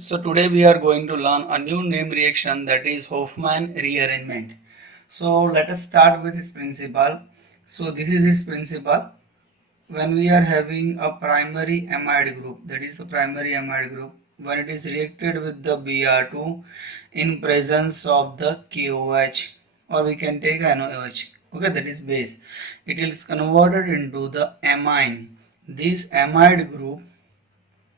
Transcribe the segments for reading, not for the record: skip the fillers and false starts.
So today we are going to learn a new name reaction, that is Hofmann rearrangement. So let us start with its principle. So this is its principle. When we are having a primary amide group, that is a primary amide group, when it is reacted with the Br2 in presence of the KOH, or we can take NOH, okay, that is base, it is converted into the amine. This amide group,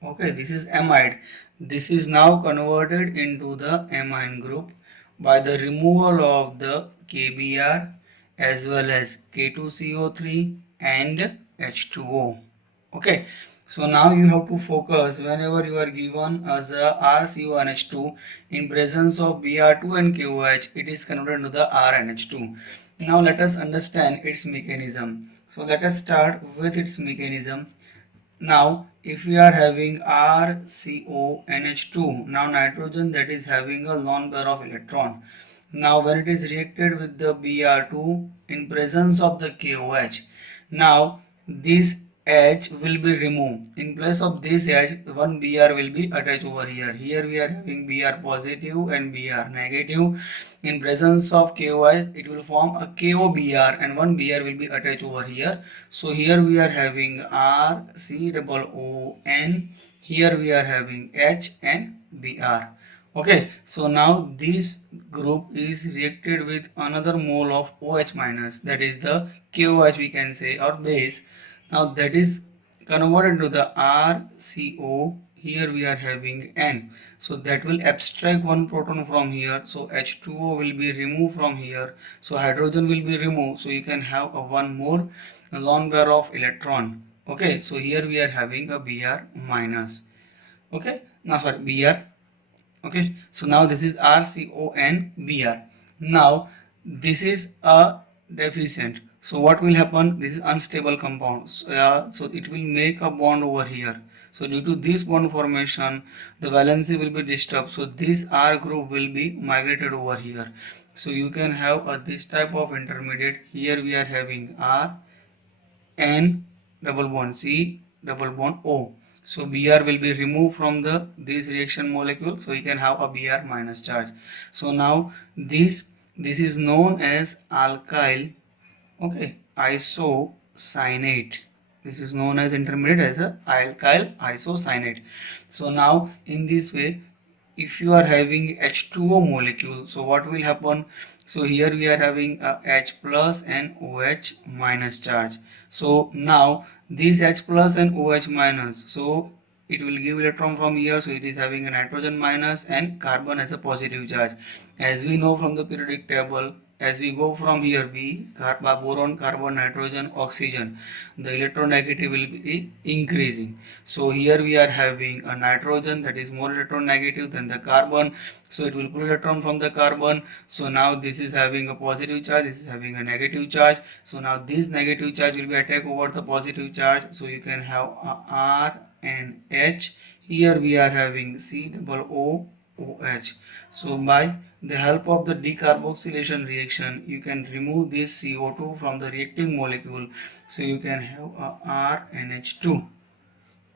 okay, this is amide, this is now converted into the amine group by the removal of the KBr as well as K2CO3 and H2O. Okay, so now you have to focus whenever you are given as a RCONH2 in presence of Br2 and KOH, it is converted into the RNH2. Now let us understand its mechanism. So let us start with its mechanism. Now, if we are having RCONH2, now nitrogen that is having a lone pair of electron. Now, when it is reacted with the Br2 in presence of the KOH, now this H will be removed. In place of this H, one Br will be attached over here. Here we are having Br positive and Br negative. In presence of KOH, it will form a KOBr and one Br will be attached over here. So here we are having RCOON. Here we are having H and Br. Okay, so now this group is reacted with another mole of OH minus, that is the KOH we can say, or base. Now that is converted to the RCO. Here we are having N, so that will abstract one proton from here, so H2O will be removed from here, so hydrogen will be removed, so you can have a one more lone pair of electron. Okay, so here we are having a Br minus. Okay, now sorry, Br. Okay, so now this is RCONBr. Now this is a deficient, so what will happen, this is unstable compound, so it will make a bond over here. So due to this bond formation, the valency will be disturbed, so this R group will be migrated over here. So you can have this type of intermediate. Here we are having R, N double bond, C double bond O. So Br will be removed from this reaction molecule, so you can have a Br minus charge. So now this is known as alkyl, okay, isocyanate. This is known as intermediate as a alkyl isocyanate. So now in this way, if you are having H2O molecule, so what will happen, so here we are having a H plus and OH minus charge. So now this H plus and OH minus, so it will give electron from here, so it is having a nitrogen minus and carbon as a positive charge. As we know from the periodic table, as we go from here, boron, carbon, nitrogen, oxygen, the electronegativity will be increasing. So here we are having a nitrogen that is more electronegative than the carbon, so it will pull electron from the carbon. So now this is having a positive charge, this is having a negative charge. So now this negative charge will be attacked over the positive charge, so you can have a R and H. Here we are having C double O OH. So by the help of the decarboxylation reaction, you can remove this CO2 from the reacting molecule, so you can have a RNH2.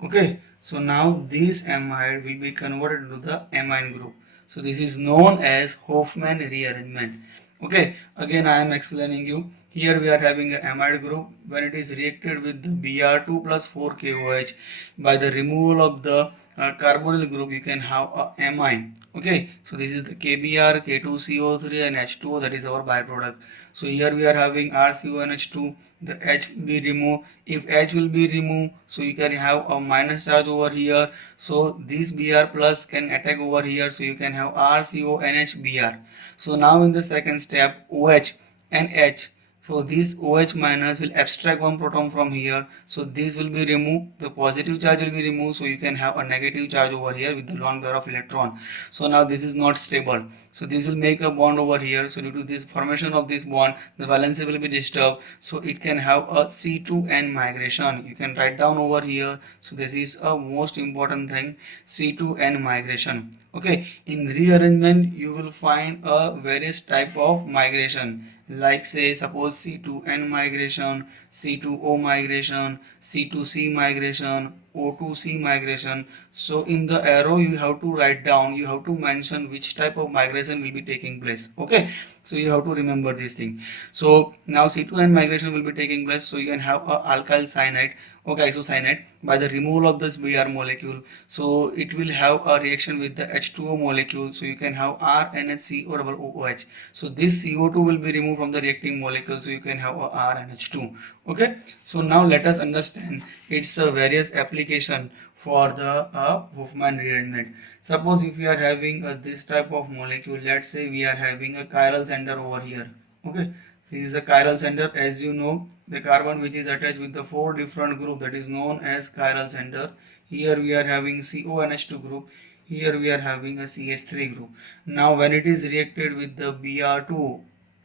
Okay, so now this amide will be converted into the amine group. So this is known as Hofmann rearrangement. Okay, again I am explaining you. Here we are having an amide group. When it is reacted with the Br2 plus 4KOH, by the removal of the carbonyl group, you can have a amine. Okay, so this is the KBr, K2CO3 and H2O, that is our byproduct. So here we are having RCONH2, the H be removed. If H will be removed, so you can have a minus charge over here, so this Br plus can attack over here, so you can have RCONHBr. So now in the second step, OH and H, so this OH minus will abstract one proton from here, so this will be removed, the positive charge will be removed, so you can have a negative charge over here with the lone pair of electron. So now this is not stable, so this will make a bond over here, so due to this formation of this bond, the valency will be disturbed, so it can have a C2N migration. You can write down over here, so this is a most important thing, C2N migration. Okay, in rearrangement you will find a various type of migration, like say suppose C2N migration, C2O migration, C2C migration, O to C migration. So in the arrow you have to write down, you have to mention which type of migration will be taking place. Okay, so you have to remember this thing. So now C2N migration will be taking place. So you can have a alkyl cyanide, okay, isocyanate, by the removal of this Br molecule. So it will have a reaction with the H2O molecule. So you can have RNHCO. So this CO2 will be removed from the reacting molecule. So you can have a RNH2. Okay. So now let us understand its various application for the Hofmann rearrangement. Suppose if we are having this type of molecule, let's say we are having a chiral center over here. Okay. This is a chiral center. As you know, the carbon which is attached with the 4 different group, that is known as chiral center. Here we are having CONH2 group. Here we are having a CH3 group. Now when it is reacted with the Br2,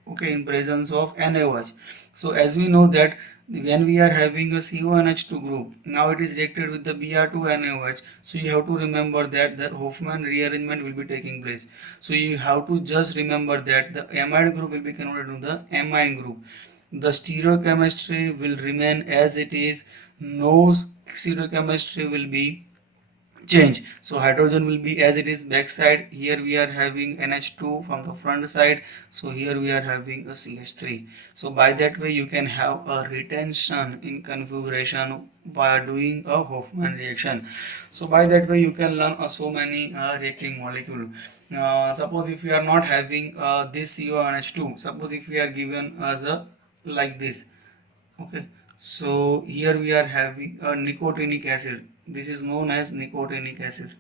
okay, in presence of NaOH. So as we know that when we are having a CONH2 group, now it is reacted with the Br2NaOH. So you have to remember that the Hofmann rearrangement will be taking place. So you have to just remember that the amide group will be converted to the amine group. The stereochemistry will remain as it is. No stereochemistry will be change. So hydrogen will be as it is backside. Here we are having NH2 from the front side. So here we are having a CH3. So by that way you can have a retention in configuration by doing a Hofmann reaction. So by that way you can learn so many reacting molecule. Suppose if we are not having this CONH2, suppose if we are given as a like this, okay, so here we are having a nicotinic acid. This is known as nicotinic acid.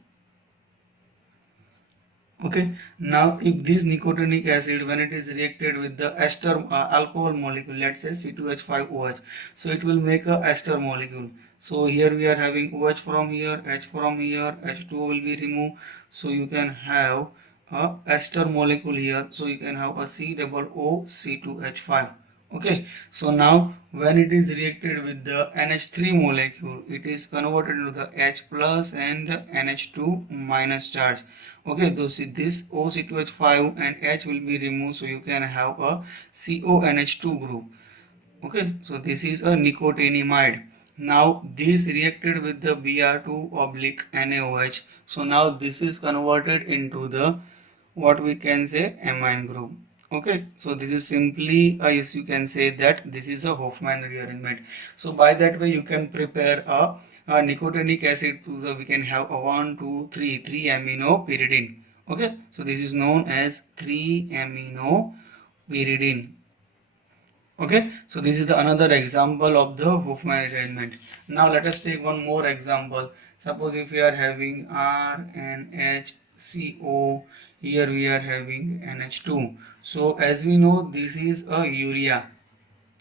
Okay, now if this nicotinic acid, when it is reacted with the ester alcohol molecule, let's say C2H5OH, so it will make a ester molecule. So here we are having OH from here, H from here, H2O will be removed. So you can have a ester molecule here. So you can have a COOC2H5. Okay, so now when it is reacted with the NH3 molecule, it is converted into the H plus and NH2 minus charge. Okay, those this OC2H5 and H will be removed, so you can have a CONH2 group. Okay, so this is a nicotinamide. Now this reacted with the Br2 oblique NaOH. So now this is converted into the what we can say amine group. Okay, so this is simply yes, you can say that this is a Hofmann rearrangement. So by that way you can prepare a nicotinic acid to the we can have a 1 2 3 amino pyridine. Okay, so this is known as 3 amino pyridine. Okay, so this is the another example of the Hofmann rearrangement. Now let us take one more example. Suppose if we are having RNHCO, here we are having NH2. So as we know, this is a urea.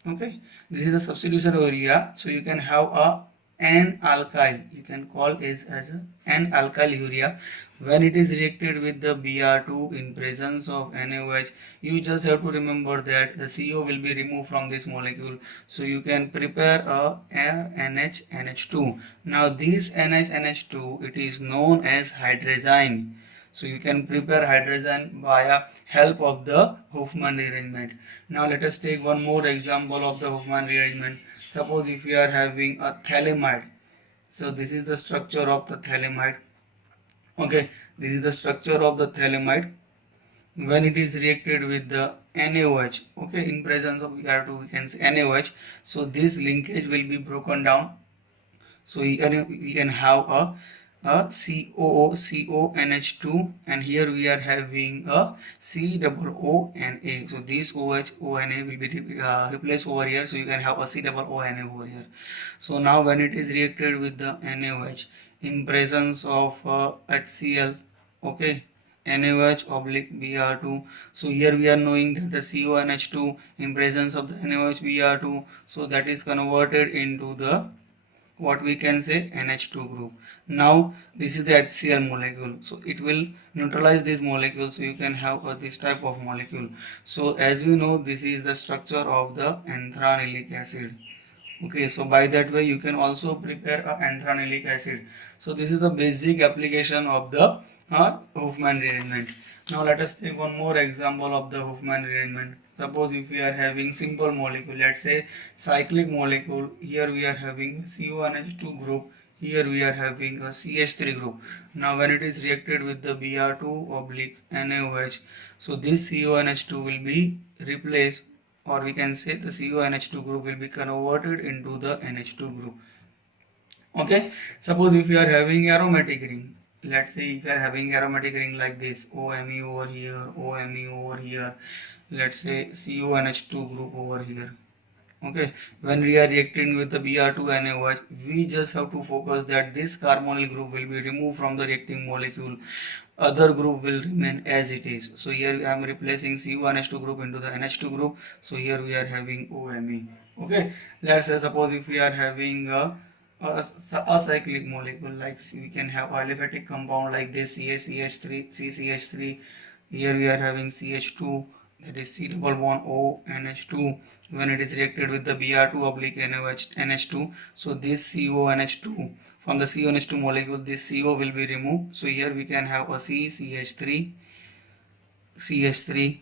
Okay, this is a substitution of urea. So you can have a N-alkyl. You can call it as a N-alkyl urea. When it is reacted with the Br2 in presence of NaOH, you just have to remember that the CO will be removed from this molecule. So you can prepare a NH2. Now this NH2, it is known as hydrazine. So you can prepare hydrazine via help of the Hofmann rearrangement. Now let us take one more example of the Hofmann rearrangement. Suppose if we are having a phthalimide. So this is the structure of the phthalimide. Okay, this is the structure of the phthalimide. When it is reacted with the NaOH, okay, in presence of Br2 we can say NaOH. So this linkage will be broken down. So we can have a COOCONH2, and here we are having a COONA. So this OH ONA will be replaced over here, so you can have a COONA over here. So now when it is reacted with the NaOH in presence of HCl, okay, NaOH oblique Br2. So here we are knowing that the CONH2 in presence of the NaOH Br2, so that is converted into the what we can say NH2 group. Now this is the HCl molecule, so it will neutralize this molecule, so you can have this type of molecule. So as we know, this is the structure of the anthranilic acid. Okay, so by that way you can also prepare a anthranilic acid. So this is the basic application of the Hofmann rearrangement. Now let us take one more example of the Hofmann rearrangement. Suppose if we are having simple molecule, let's say cyclic molecule, here we are having CONH2 group, here we are having a CH3 group. Now when it is reacted with the Br2 oblique NaOH, so this CONH2 will be replaced, or we can say the CONH2 group will be converted into the NH2 group. Okay, suppose if you are having aromatic ring, let's say if you are having aromatic ring like this, OMe over here, OMe over here, let's say CONH2 group over here. Okay, when we are reacting with the Br2 NaOH, we just have to focus that this carbonyl group will be removed from the reacting molecule, other group will remain as it is. So here I am replacing CONH2 group into the NH2 group, so here we are having OMe. Okay, let's say suppose if we are having a cyclic molecule, like we can have aliphatic compound like this, CH3, CCH3, here we are having CH2, that is C double bond O NH2. When it is reacted with the Br2 oblique NaOH NH2, so this CONH2, from the CONH2 molecule this CO will be removed, so here we can have a CH3, CH3,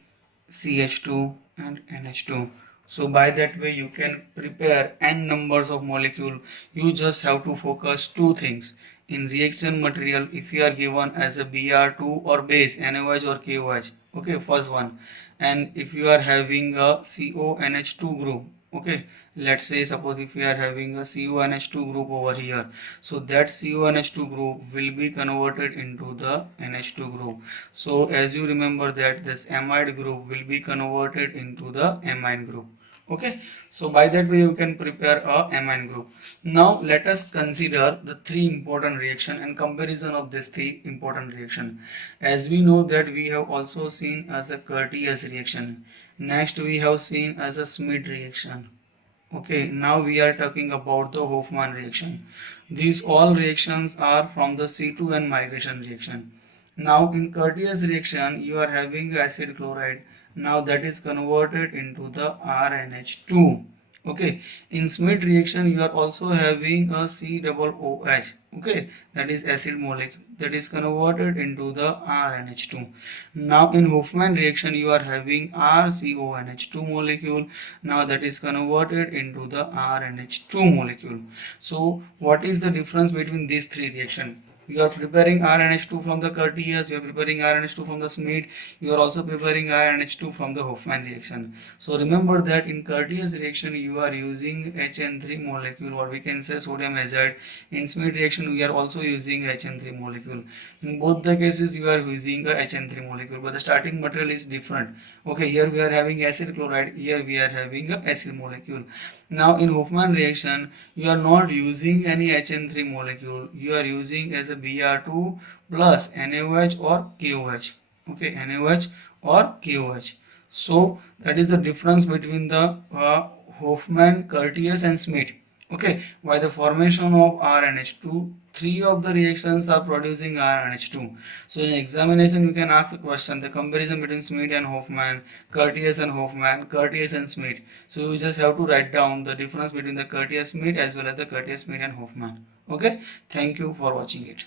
CH2 and NH2. So by that way you can prepare n numbers of molecule. You just have to focus two things. In reaction material, if you are given as a Br2 or base NaOH or KOH, okay, first one, and if you are having a CONH2 group, okay, let's say suppose if we are having a CONH2 group over here, so that CONH2 group will be converted into the NH2 group. So as you remember that this amide group will be converted into the amine group. Okay, so by that way you can prepare a amine group. Now let us consider the three important reaction and comparison of these three important reaction. As we know that we have also seen as a Curtius reaction. Next we have seen as a Schmidt reaction. Okay, now we are talking about the Hofmann reaction. These all reactions are from the C2N migration reaction. Now in Curtius reaction you are having acid chloride. Now that is converted into the RNH2. Okay, in Schmidt reaction you are also having a COOH. Okay, that is acid molecule, that is converted into the RNH2. Now in Hofmann reaction you are having RCONH2 molecule. Now that is converted into the RNH2 molecule. So what is the difference between these three reactions? You are preparing RNH2 from the Curtius, you are preparing RNH2 from the Schmidt, you are also preparing RNH2 from the Hofmann reaction. So remember that in Curtius reaction you are using HN3 molecule, or we can say sodium hazard. In Schmidt reaction we are also using HN3 molecule. In both the cases you are using a HN3 molecule, but the starting material is different. Okay, here we are having acid chloride, here we are having a acid molecule. Now in Hofmann reaction you are not using any HN3 molecule, you are using as a Br2 plus NaOH or KOH. Okay, NaOH or KOH. So that is the difference between the Hofmann, Curtius and Schmidt. Okay, by the formation of RNH2, three of the reactions are producing RNH2. So in examination you can ask the question, the comparison between Schmidt and Hofmann, Curtius and Hofmann, Curtius and Schmidt. So you just have to write down the difference between the Curtius Schmidt as well as the Curtius Schmidt and Hofmann. Okay, thank you for watching it.